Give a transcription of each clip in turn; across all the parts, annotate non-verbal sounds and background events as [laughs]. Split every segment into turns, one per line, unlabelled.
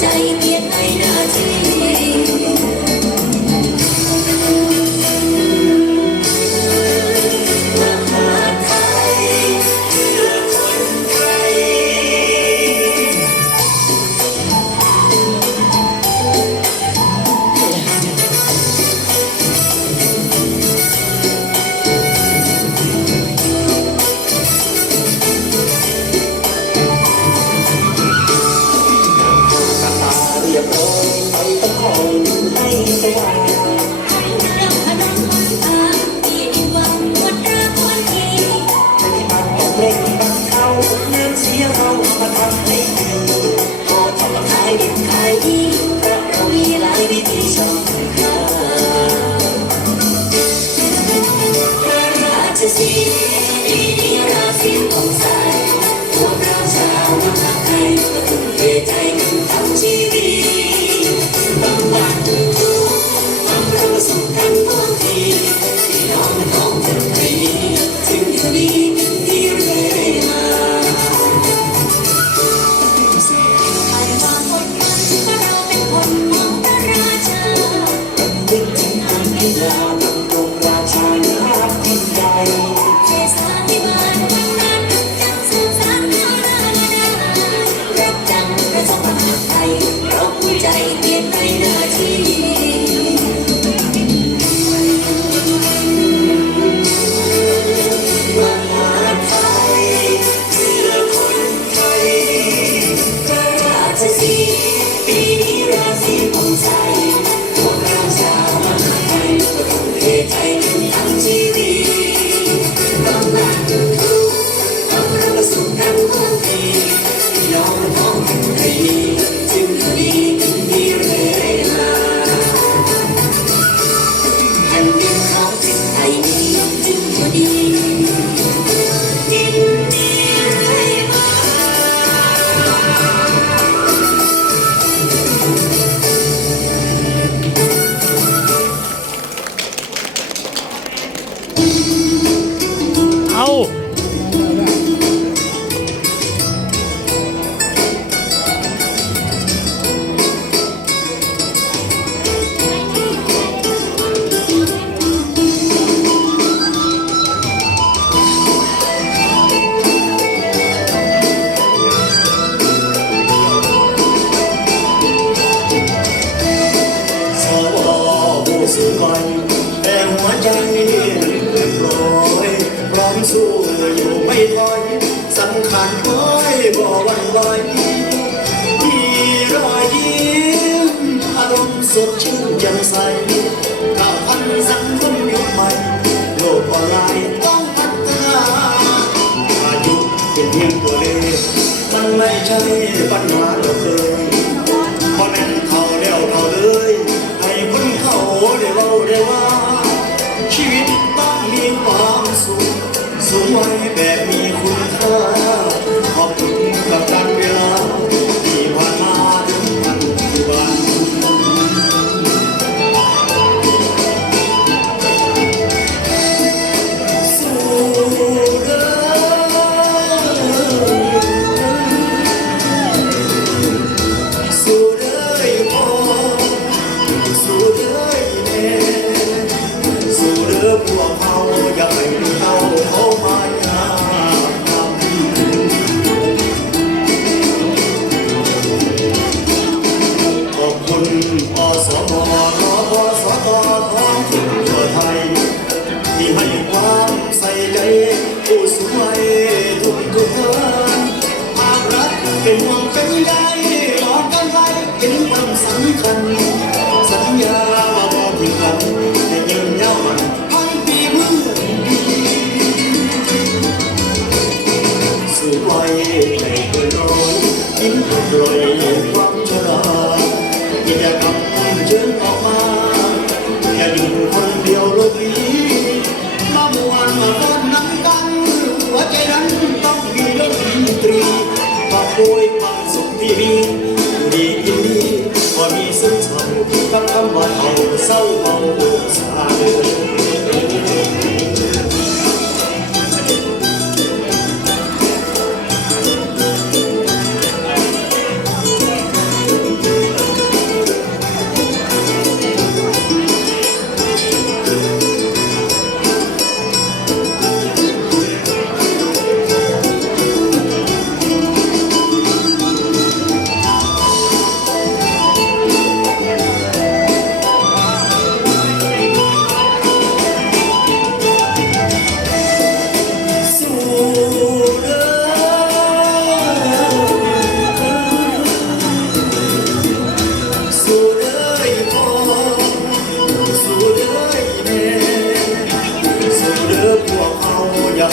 dying. hero on the front page. Hold on, I'm hiding, hiding.
ันคอยบ่วันไหวมีรอยยิ้มอารมณ์สดชื่นยังใสกับพันสังคมยุคใหม่โลกออนไลน์ต้องพัฒนาอายุเป็นเพียงตัวเลขมันไม่ใช่ปัญหาเราเคยแบบนี้ Yeah. [laughs]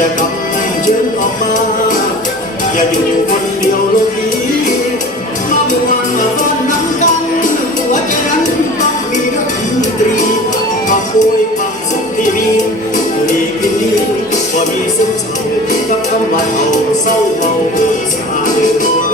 จะกำเชิญออกมาอย่าอยู่คนเดียวโลกนี้ความหวังมาต้อนนำกันหัวใจนั้นต้องมีดนตรีมาคุยมาสุขที่มีดีกินดีพอมีสุขสันต์กับคำว่าเอาเศร้าเบาสาเดือ